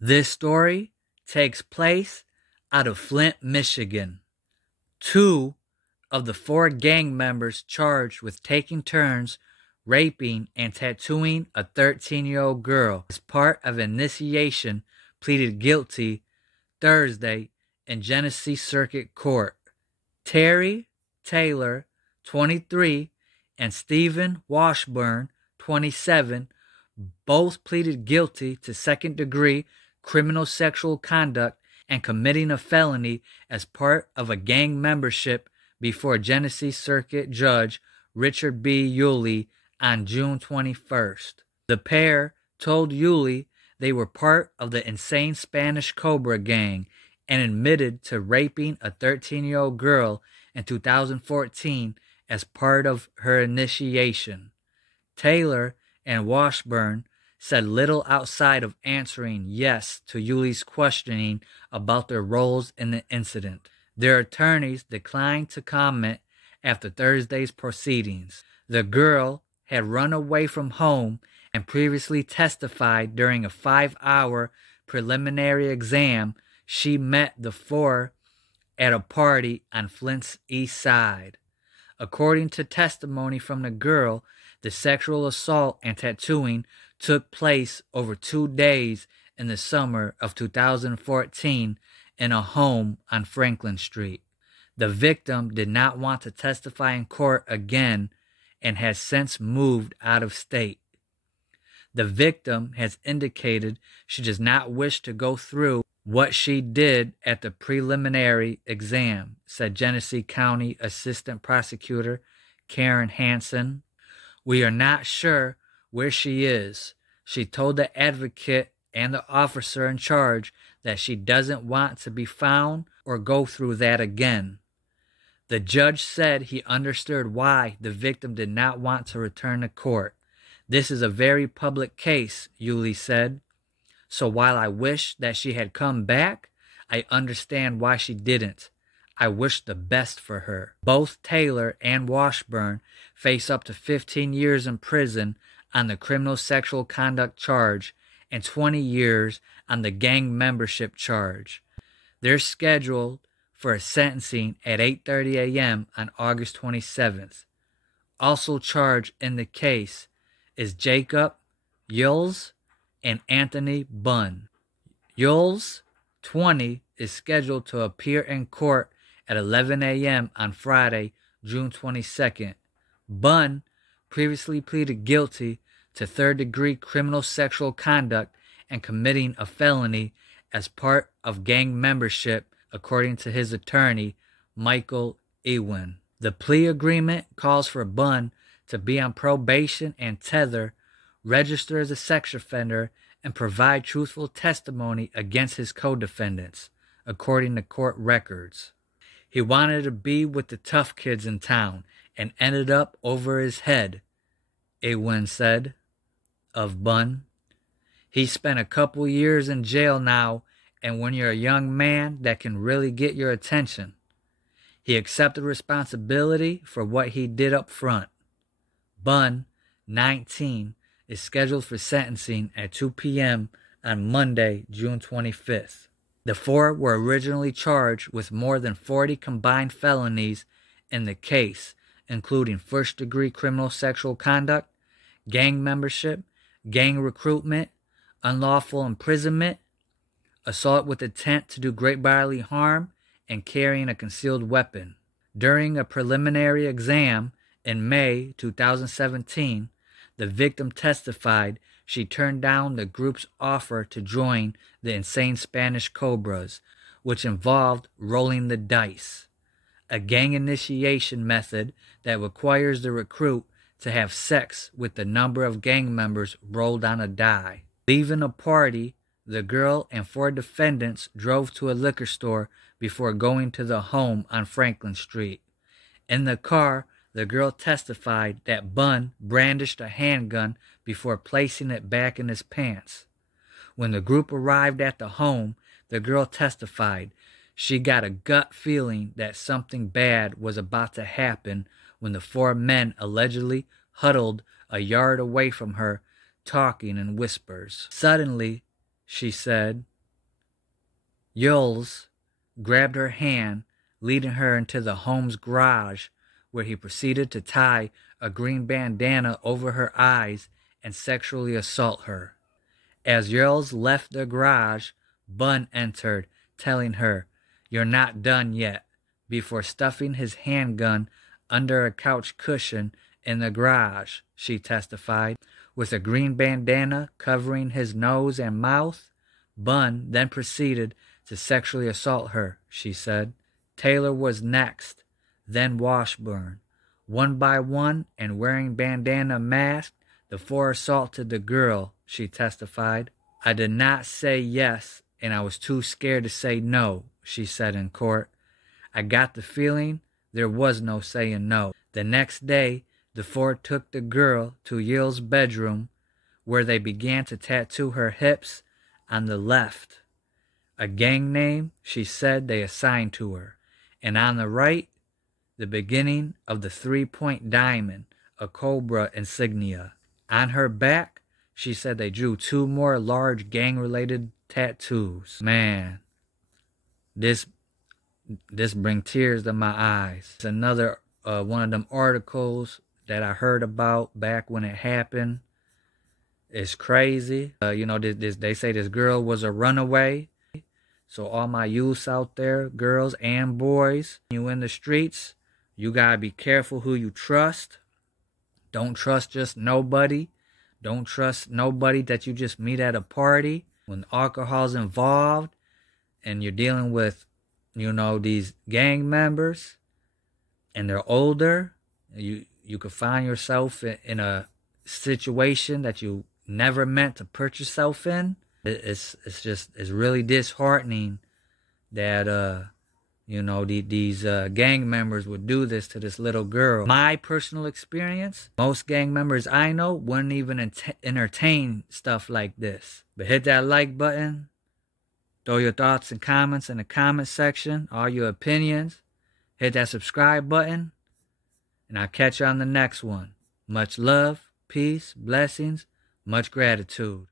This story takes place out of Flint, Michigan. Two of the four gang members charged with taking turns raping and tattooing a 13-year-old girl as part of initiation pleaded guilty Thursday in Genesee Circuit Court. Terry Taylor, 23, and Stephen Washburn, 27, both pleaded guilty to second-degree criminal sexual conduct and committing a felony as part of a gang membership before Genesee Circuit Judge Richard B. Yulee on June 21st. The pair told Yulee they were part of the insane Spanish Cobra gang and admitted to raping a 13-year-old girl in 2014 as part of her initiation. Taylor and Washburn said little outside of answering yes to Yulee's questioning about their roles in the incident. Their attorneys declined to comment after Thursday's proceedings. The girl had run away from home and previously testified during a 5-hour preliminary exam. She met the four at a party on Flint's east side. According to testimony from the girl, the sexual assault and tattooing took place over 2 days in the summer of 2014 in a home on Franklin Street. The victim did not want to testify in court again and has since moved out of state. The victim has indicated she does not wish to go through what she did at the preliminary exam, said Genesee County Assistant Prosecutor Karen Hansen. We are not sure where she is. She told the advocate and the officer in charge that she doesn't want to be found or go through that again. The judge said he understood why the victim did not want to return to court. This is a very public case, Yulee said. So while I wish that she had come back, I understand why she didn't. I wish the best for her. Both Taylor and Washburn face up to 15 years in prison on the criminal sexual conduct charge and 20 years on the gang membership charge. They're scheduled for a sentencing at 8:30 a.m. on August 27th. Also charged in the case is Jacob Yules and Anthony Bunn. Yules, 20, is scheduled to appear in court at 11 a.m. on Friday, June 22nd. Bunn previously pleaded guilty to third-degree criminal sexual conduct and committing a felony as part of gang membership, according to his attorney, Michael Ewin. The plea agreement calls for Bunn to be on probation and tether, register as a sex offender, and provide truthful testimony against his co-defendants, according to court records. He wanted to be with the tough kids in town and ended up over his head, Ewin said of Bunn. He spent a couple years in jail now, and when you're a young man, that can really get your attention. He accepted responsibility for what he did up front. Bunn, 19, is scheduled for sentencing at 2 p.m. on Monday, June 25th. The four were originally charged with more than 40 combined felonies in the case, including first-degree criminal sexual conduct, gang membership, gang recruitment, unlawful imprisonment, assault with intent to do great bodily harm, and carrying a concealed weapon. During a preliminary exam in May 2017, the victim testified she turned down the group's offer to join the insane Spanish Cobras, which involved rolling the dice, a gang initiation method that requires the recruit to have sex with the number of gang members rolled on a die. Leaving a party, the girl and 4 defendants drove to a liquor store before going to the home on Franklin Street. In the car, the girl testified that Bunn brandished a handgun before placing it back in his pants. When the group arrived at the home, the girl testified she got a gut feeling that something bad was about to happen when the 4 men allegedly huddled a yard away from her, talking in whispers. Suddenly, she said. Yules grabbed her hand, leading her into the home's garage, where he proceeded to tie a green bandana over her eyes and sexually assault her. As Yules left the garage, Bun entered, telling her, "You're not done yet," before stuffing his handgun under a couch cushion in the garage, she testified. With a green bandana covering his nose and mouth, Bun then proceeded to sexually assault her, she said. Taylor was next, then Washburn. One by one and wearing bandana mask, the four assaulted the girl, she testified. I did not say yes, and I was too scared to say no, she said in court. I got the feeling there was no saying no. The next day, the four took the girl to Yules' bedroom, where they began to tattoo her hips on the left, a gang name she said they assigned to her, and on the right, the beginning of the 3-point diamond, a Cobra insignia. On her back, she said they drew 2 more large gang-related tattoos. Man, this brings tears to my eyes. It's another one of them articles that I heard about back when it happened. It's crazy. They say this girl was a runaway. So all my youths out there, girls and boys, you in the streets, you gotta be careful who you trust. Don't trust just nobody. Don't trust nobody that you just meet at a party. When alcohol's involved and you're dealing with, these gang members and they're older, you could find yourself in a situation that you never meant to put yourself in. It's really disheartening that these gang members would do this to this little girl. My personal experience, most gang members I know wouldn't even entertain stuff like this. But hit that like button. Throw your thoughts and comments in the comment section. All your opinions. Hit that subscribe button. And I'll catch you on the next one. Much love, peace, blessings, much gratitude.